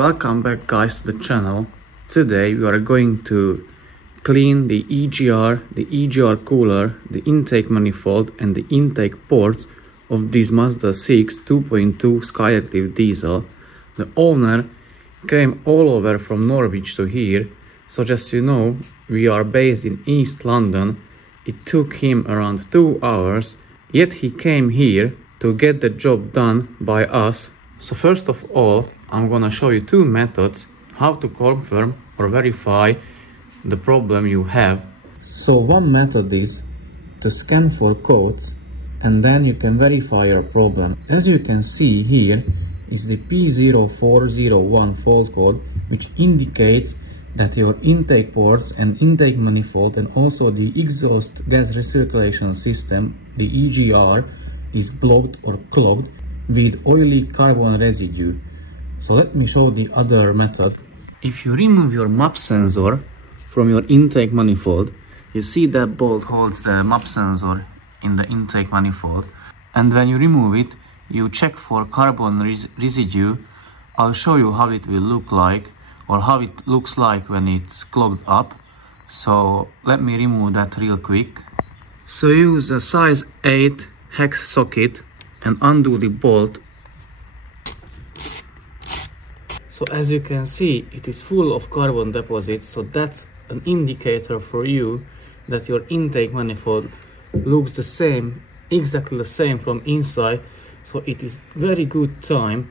Welcome back guys to the channel. Today we are going to clean the EGR cooler, the intake manifold and the intake ports of this Mazda 6 2.2 Skyactiv diesel. The owner came all over from Norwich to here, so just you know, we are based in East London. It took him around 2 hours, yet he came here to get the job done by us. So first of all, I'm gonna show you two methods how to confirm or verify the problem you have. So one method is to scan for codes and then you can verify your problem. As you can see here is the P0401 fault code, which indicates that your intake ports and intake manifold and also the exhaust gas recirculation system, the EGR, is blocked or clogged with oily carbon residue. So let me show the other method. If you remove your MAP sensor from your intake manifold, you see that bolt holds the MAP sensor in the intake manifold, and when you remove it, you check for carbon residue. I'll show you how it will look like, or how it looks like when it's clogged up. So let me remove that real quick. So use a size 8 hex socket and undo the bolt. So as you can see, it is full of carbon deposits, so that's an indicator for you that your intake manifold looks the same, exactly the same from inside. So it is very good time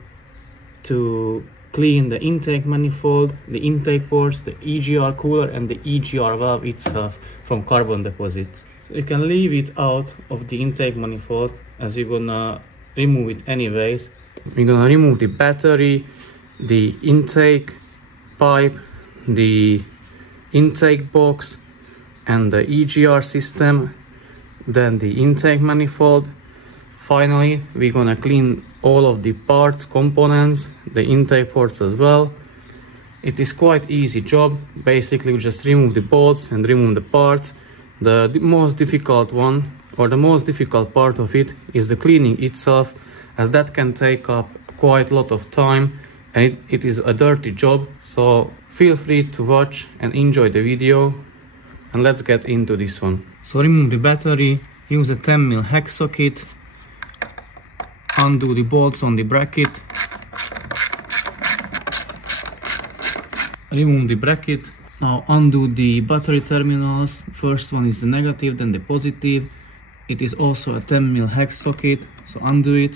to clean the intake manifold, the intake ports, the EGR cooler and the EGR valve itself from carbon deposits. So you can leave it out of the intake manifold as you're gonna remove it anyways. We're gonna remove the battery, the intake pipe, the intake box and the EGR system, then the intake manifold. Finally, we're gonna clean all of the parts, components, the intake ports as well. It is quite easy job. Basically, we just remove the bolts and remove the parts. The most difficult one, or the most difficult part of it, is the cleaning itself, as that can take up quite a lot of time and it is a dirty job. So feel free to watch and enjoy the video, and let's get into this one. So remove the battery, use a 10mm hex socket, undo the bolts on the bracket, remove the bracket. Now undo the battery terminals. First one is the negative, then the positive. It is also a 10mm hex socket, so undo it.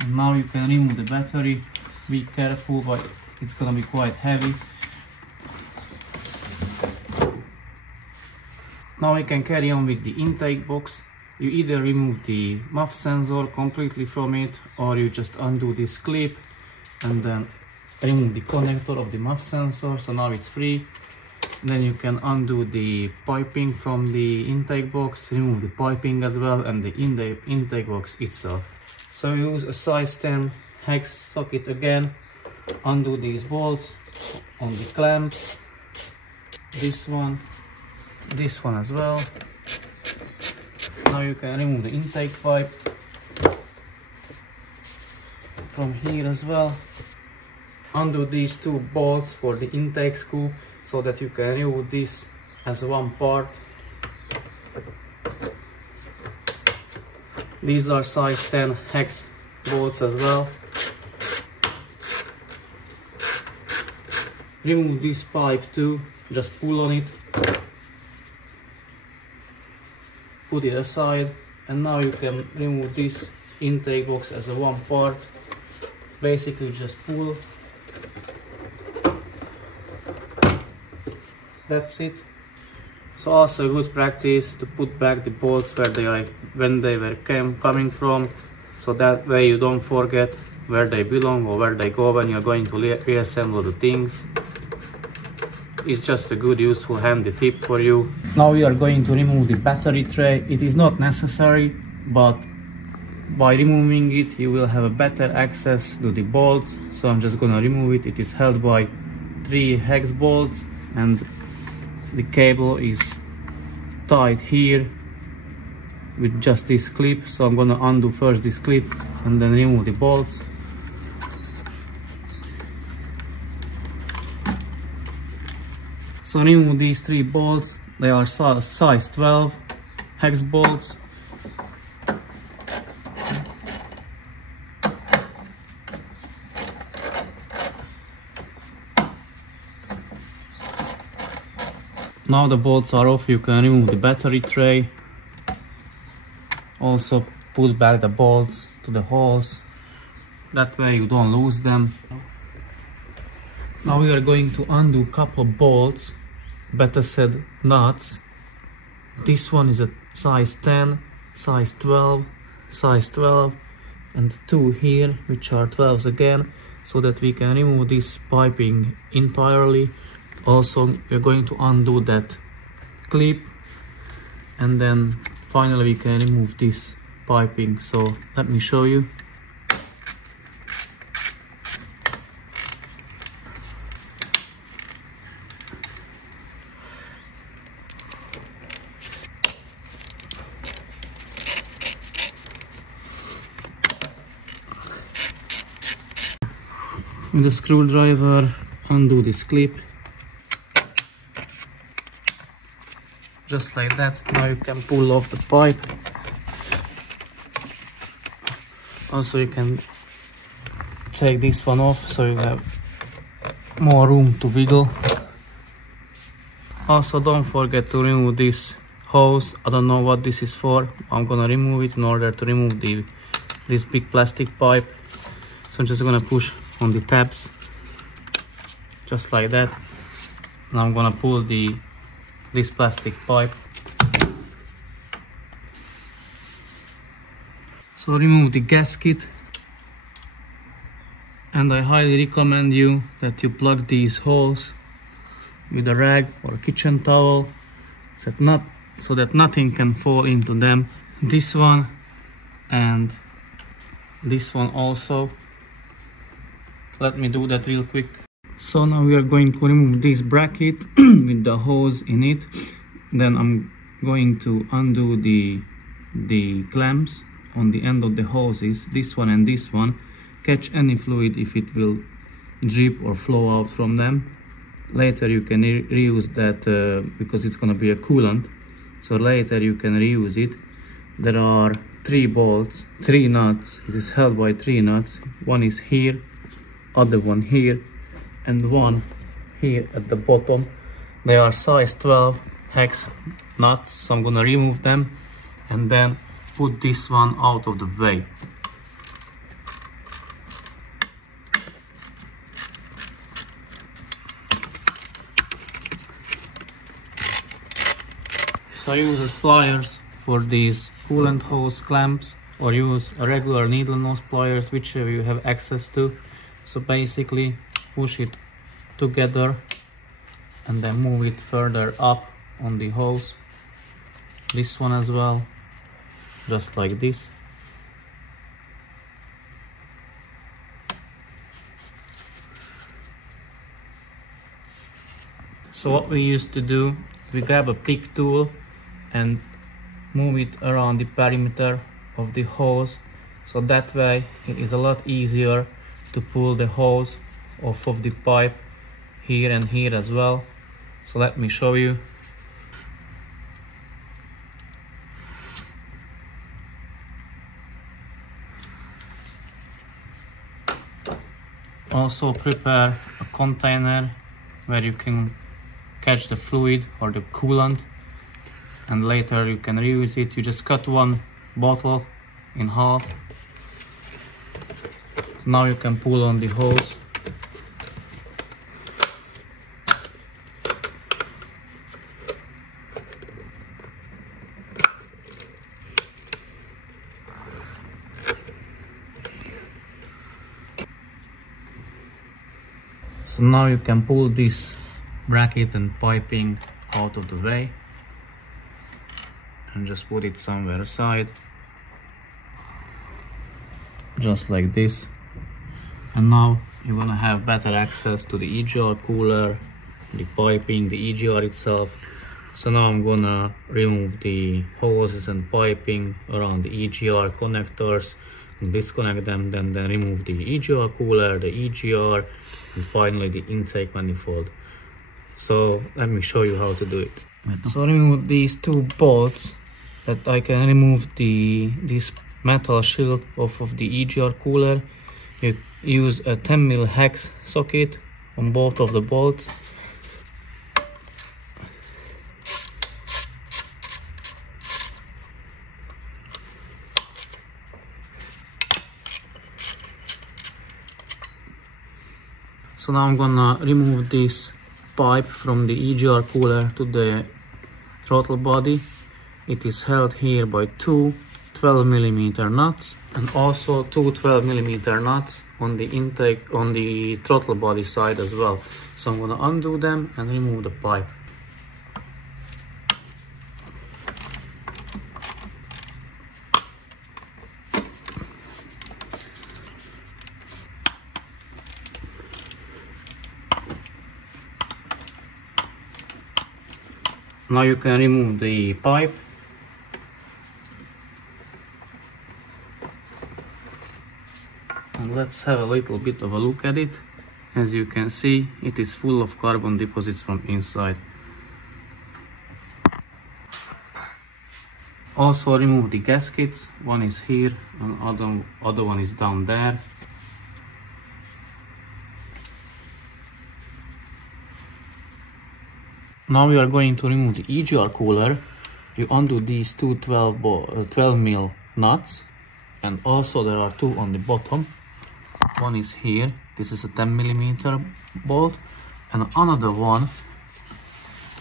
And now you can remove the battery. Be careful, but it's gonna be quite heavy. Now we can carry on with the intake box. You either remove the MAP sensor completely from it, or you just undo this clip and then remove the connector of the MAP sensor, so now it's free. Then you can undo the piping from the intake box, remove the piping as well, and the intake box itself. So use a size 10 hex socket again, undo these bolts on the clamps, this one as well. Now you can remove the intake pipe from here as well. Undo these two bolts for the intake screw so that you can remove this as one part. These are size 10 hex bolts as well. Remove this pipe too, just pull on it, put it aside, and now you can remove this intake box as a one part. Basically just pull. That's it. So also a good practice to put back the bolts where they are, when they were coming from, so that way you don't forget where they belong or where they go when you're going to reassemble the things. It's just a good, useful, handy tip for you. Now we are going to remove the battery tray. It is not necessary, but by removing it you will have a better access to the bolts. So I'm just gonna remove it. It is held by 3 hex bolts and the cable is tied here with just this clip, so I'm gonna undo first this clip and then remove the bolts. So remove these 3 bolts. They are size 12 hex bolts. Now the bolts are off, you can remove the battery tray. Also put back the bolts to the holes, that way you don't lose them. Now we are going to undo a couple of bolts, better said nuts. This one is a size 10, size 12, size 12, and 2 here which are 12s again, so that we can remove this piping entirely. Also we're going to undo that clip, and then finally we can remove this piping. So let me show you. With the screwdriver, undo this clip. Just like that. Now you can pull off the pipe. Also you can take this one off so you have more room to wiggle. Also don't forget to remove this hose. I don't know what this is for. I'm gonna remove it in order to remove this big plastic pipe. So I'm just gonna push on the tabs just like that. Now I'm gonna pull this plastic pipe. So remove the gasket, and I highly recommend you that you plug these holes with a rag or a kitchen towel so that nothing can fall into them. This one and this one also. Let me do that real quick. So now we are going to remove this bracket with the hose in it. Then I'm going to undo the clamps on the end of the hoses, this one and this one. Catch any fluid if it will drip or flow out from them. Later you can reuse that because it's going to be a coolant. So later you can reuse it. There are 3 bolts, 3 nuts. It is held by 3 nuts. One is here, other one here, and one here at the bottom. They are size 12 hex nuts, so I'm gonna remove them and then put this one out of the way. So I use pliers for these coolant hose clamps, or use a regular needle nose pliers, whichever you have access to. So basically push it together and then move it further up on the hose. This one as well, just like this. So what we used to do, we grab a pick tool and move it around the perimeter of the hose, so that way it is a lot easier to pull the hose off of the pipe here and here as well. So let me show you. Also prepare a container where you can catch the fluid or the coolant, and later you can reuse it. You just cut one bottle in half. Now you can pull on the hose. So now you can pull this bracket and piping out of the way and just put it somewhere aside, just like this. And now you're gonna have better access to the EGR cooler, the piping, the EGR itself, So now I'm gonna remove the hoses and piping around the EGR connectors, disconnect them, then remove the EGR cooler, the EGR, and finally the intake manifold. So let me show you how to do it. So remove these two bolts that I can remove this metal shield off of the EGR cooler. You use a 10mm hex socket on both of the bolts. So now I'm gonna remove this pipe from the EGR cooler to the throttle body. It is held here by two 12mm nuts and also two 12mm nuts on the intake, on the throttle body side as well. So I'm gonna undo them and remove the pipe. Now you can remove the pipe. And let's have a little bit of a look at it. As you can see, it is full of carbon deposits from inside. Also remove the gaskets. One is here and other one is down there. Now we are going to remove the EGR cooler. You undo these two 12mm nuts, and also there are two on the bottom. One is here, this is a 10mm bolt, and another one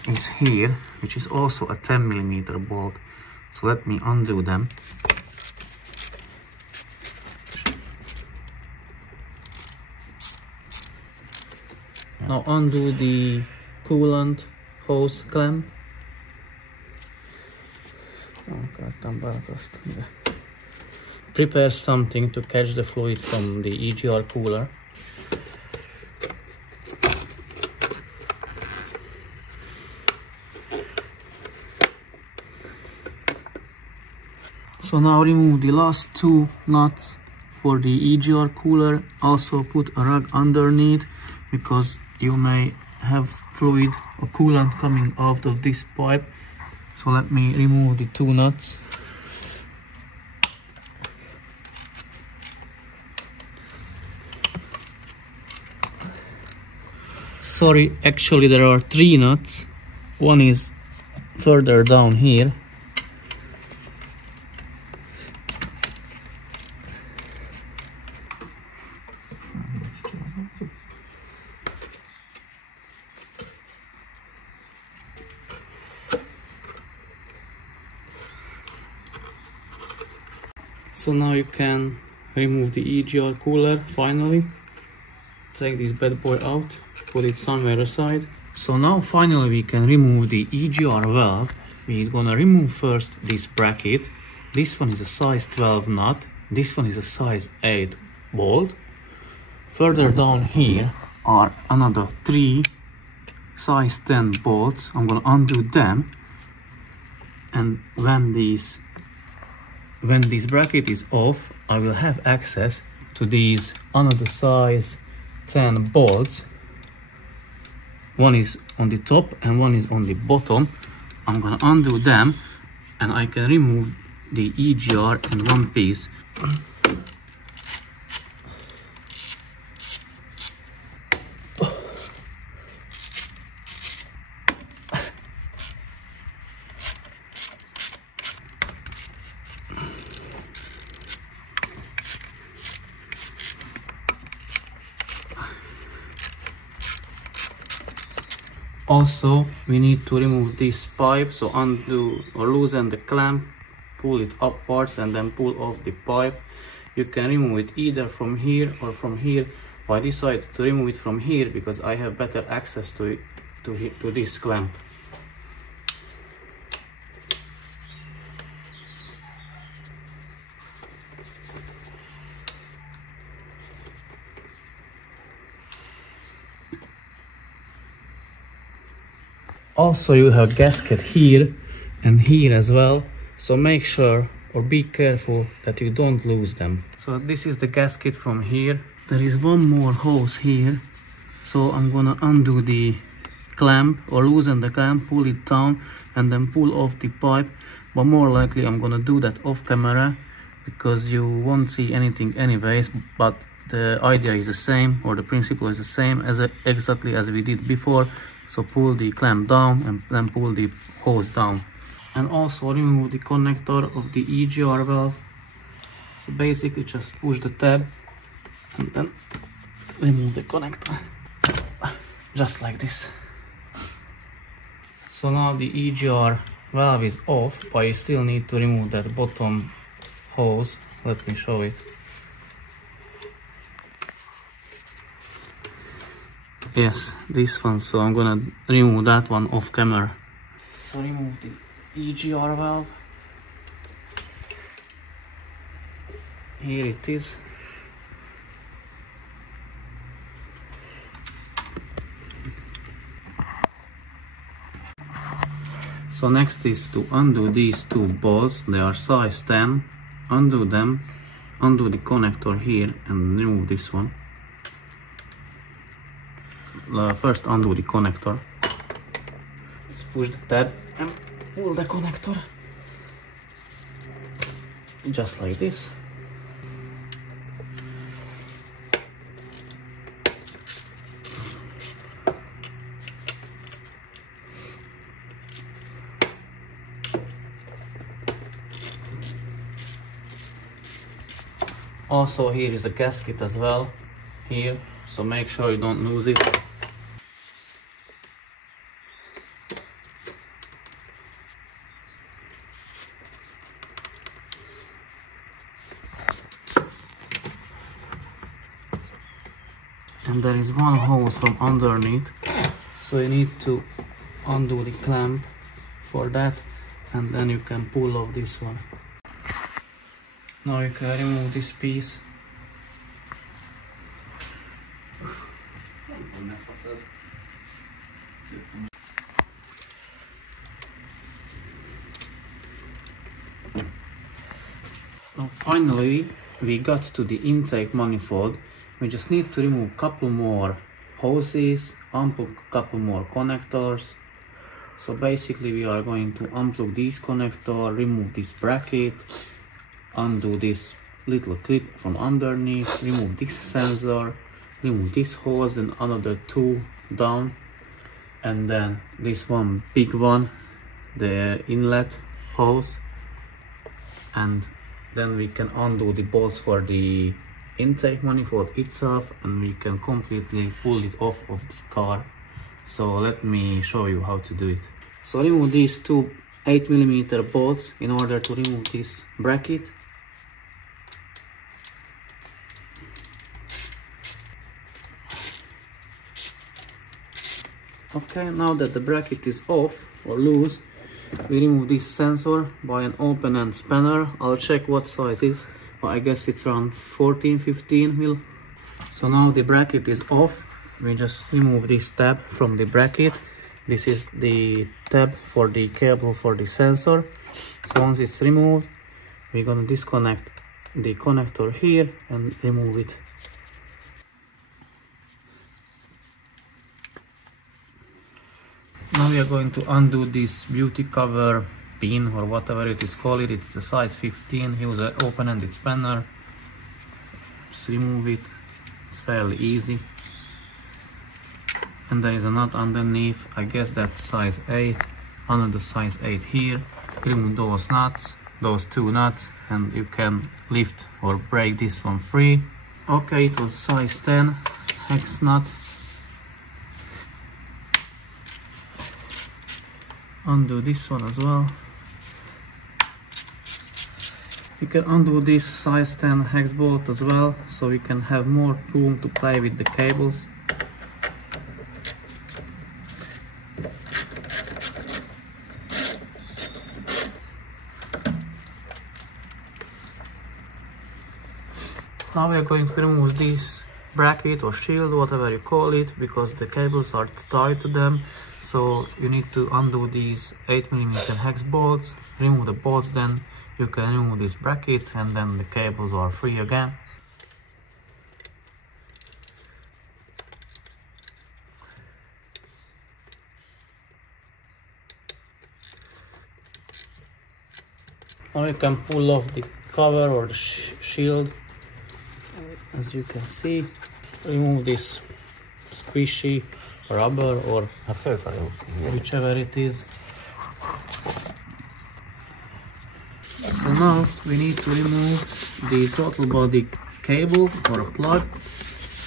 is here, which is also a 10mm bolt. So let me undo them. Now undo the coolant hose clamp. Prepare something to catch the fluid from the EGR cooler. So now remove the last two nuts for the EGR cooler. Also put a rug underneath because you may have fluid or coolant coming out of this pipe. So let me remove the two nuts. Sorry, actually there are three nuts. One is further down here. So now you can remove the EGR cooler finally. Take this bad boy out, put it somewhere aside. So now finally we can remove the EGR valve. We're gonna remove first this bracket. This one is a size 12 nut. This one is a size 8 bolt. Further down here are another three size 10 bolts. I'm gonna undo them. And when this bracket is off, I will have access to these another size 10 bolts. One is on the top and one is on the bottom. I'm gonna undo them and I can remove the EGR in one piece. Also, we need to remove this pipe, so undo or loosen the clamp, pull it upwards and then pull off the pipe. You can remove it either from here or from here. I decided to remove it from here because I have better access to it, to this clamp. Also you have gasket here and here as well, so make sure or be careful that you don't lose them. So this is the gasket from here. There is one more hose here, so I'm gonna undo the clamp or loosen the clamp, pull it down and then pull off the pipe, but more likely I'm gonna do that off camera because you won't see anything anyways, but the idea is the same, or the principle is the same as exactly as we did before. So pull the clamp down and then pull the hose down, and also remove the connector of the EGR valve. So basically just push the tab and then remove the connector, just like this. So now the EGR valve is off, but you still need to remove that bottom hose. Let me show it. Yes, this one, so I'm gonna remove that one off camera. So remove the EGR valve. Here it is. So next is to undo these two bolts. They are size 10. Undo them, undo the connector here and remove this one. First undo the connector. Let's push the tab and pull the connector. Just like this. Also here is a gasket as well, here, so make sure you don't lose it. And there is one hose from underneath, so you need to undo the clamp for that, and then you can pull off this one. Now you can remove this piece. Now finally we got to the intake manifold. We just need to remove a couple more hoses, unplug a couple more connectors. So basically we are going to unplug this connector, remove this bracket, undo this little clip from underneath, remove this sensor, remove this hose and another two down, and then this one big one, the inlet hose, and then we can undo the bolts for the intake manifold itself and we can completely pull it off of the car. So let me show you how to do it. So remove these two 8mm bolts in order to remove this bracket. Okay, now that the bracket is off or loose, we remove this sensor by an open end spanner. I'll check what size it is, but I guess it's around 14-15 mil. So now the bracket is off. We just remove this tab from the bracket. This is the tab for the cable for the sensor. So once it's removed, we're gonna disconnect the connector here and remove it. Now we are going to undo this beauty cover pin or whatever it is called. It's a size 15. Use an open-ended spanner. Just remove it. It's fairly easy. And there is a nut underneath. I guess that's size 8. Another size 8 here. Remove those nuts, those two nuts, and you can lift or break this one free. Okay, it was size 10 hex nut. Undo this one as well. You can undo this size 10 hex bolt as well, so we can have more room to play with the cables. Now we are going to remove this bracket or shield, whatever you call it, because the cables are tied to them. So you need to undo these 8mm hex bolts, remove the bolts, then you can remove this bracket, and then the cables are free again. Now you can pull off the cover or the shield, as you can see. Remove this squishy rubber or whichever it is. So now we need to remove the throttle body cable or a plug.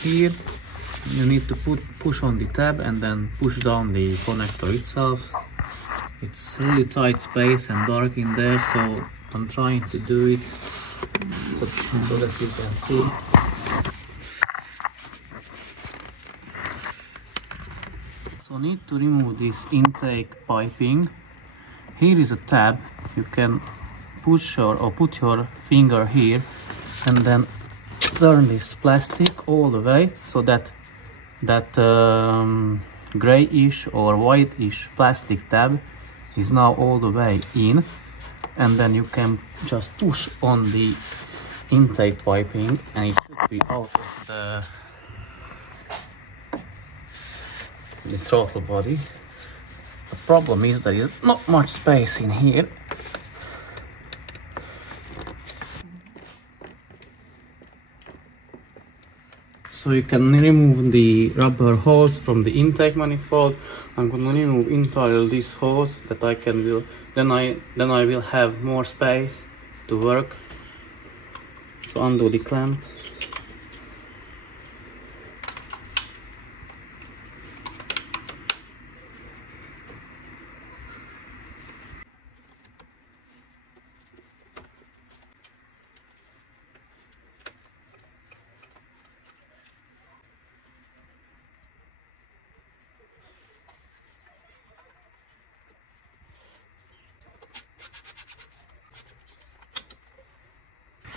Here you need to push on the tab and then push down the connector itself. It's really tight space and dark in there, so I'm trying to do it so that you can see. So need to remove this intake piping. Here is a tab. You can push or put your finger here and then turn this plastic all the way so that grayish or whitish plastic tab is now all the way in, and then you can just push on the intake piping and it should be out of the throttle body. The problem is there is not much space in here. So you can remove the rubber hose from the intake manifold. I'm gonna remove entirely this hose that I can do. Then I will have more space to work. So undo the clamp.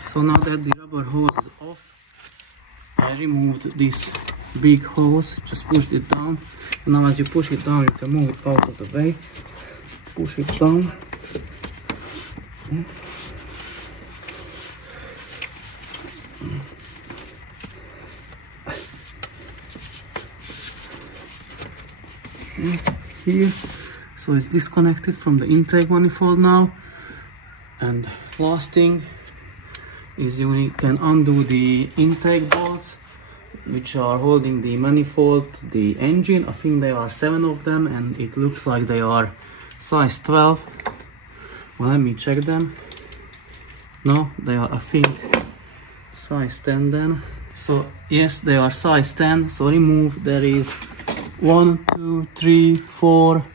So now that the rubber hose is off, I removed this big hose, just pushed it down. And now as you push it down, you can move it out of the way. Push it down. Here, so it's disconnected from the intake manifold now. And last thing is you can undo the intake bolts which are holding the manifold to the engine. I think there are 7 of them and it looks like they are size 12. Well, let me check them. No, they are, I think, size 10 then. So yes, they are size 10. So remove, there is 1, 2, 3, 4,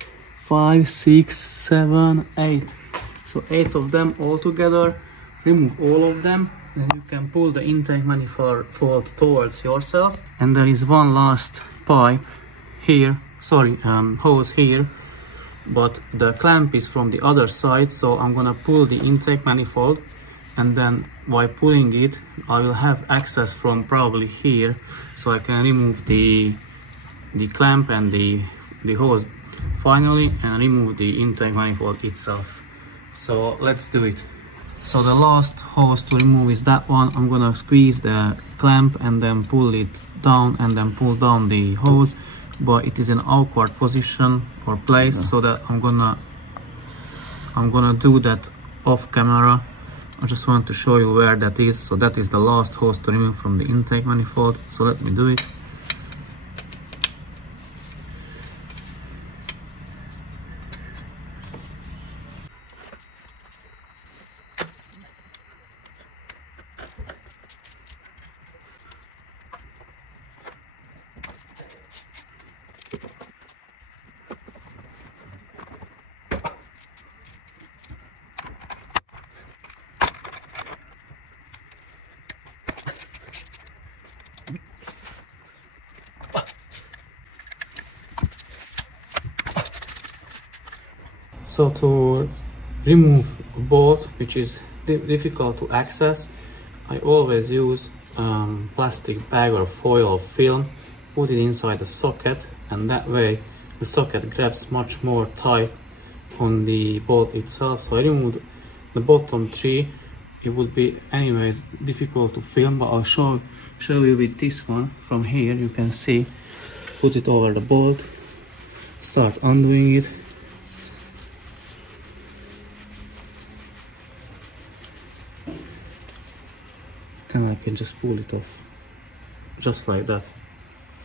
5, 6, 7, 8. So 8 of them all together. Remove all of them, then you can pull the intake manifold towards yourself. And there is one last pipe here, hose here, but the clamp is from the other side. So I'm gonna pull the intake manifold, and then while pulling it, I will have access from probably here, so I can remove the clamp and the hose finally, and remove the intake manifold itself. So let's do it. So the last hose to remove is that one. I'm gonna squeeze the clamp and then pull it down and then pull down the hose, but it is an awkward position or place, so that I'm gonna do that off camera. I just want to show you where that is. So that is the last hose to remove from the intake manifold. So let me do it. So to remove a bolt which is difficult to access, I always use plastic bag or foil film, put it inside the socket, and that way the socket grabs much more tight on the bolt itself. So I removed the bottom three. It would be anyways difficult to film, but I'll show you with this one. From here you can see, put it over the bolt, start undoing it, and I can just pull it off just like that.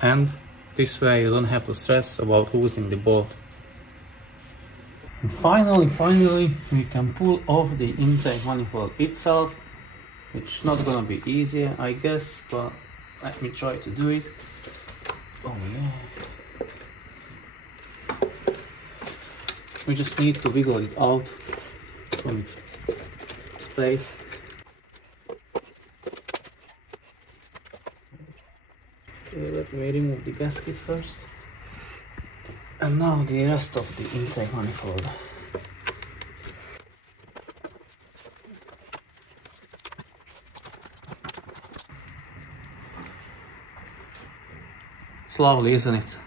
And this way you don't have to stress about losing the bolt. And finally we can pull off the intake manifold itself, which is not gonna be easy, I guess, but let me try to do it. Oh yeah. We just need to wiggle it out from its place. Okay, let me remove the gasket first. And now the rest of the intake manifold. It's lovely, isn't it?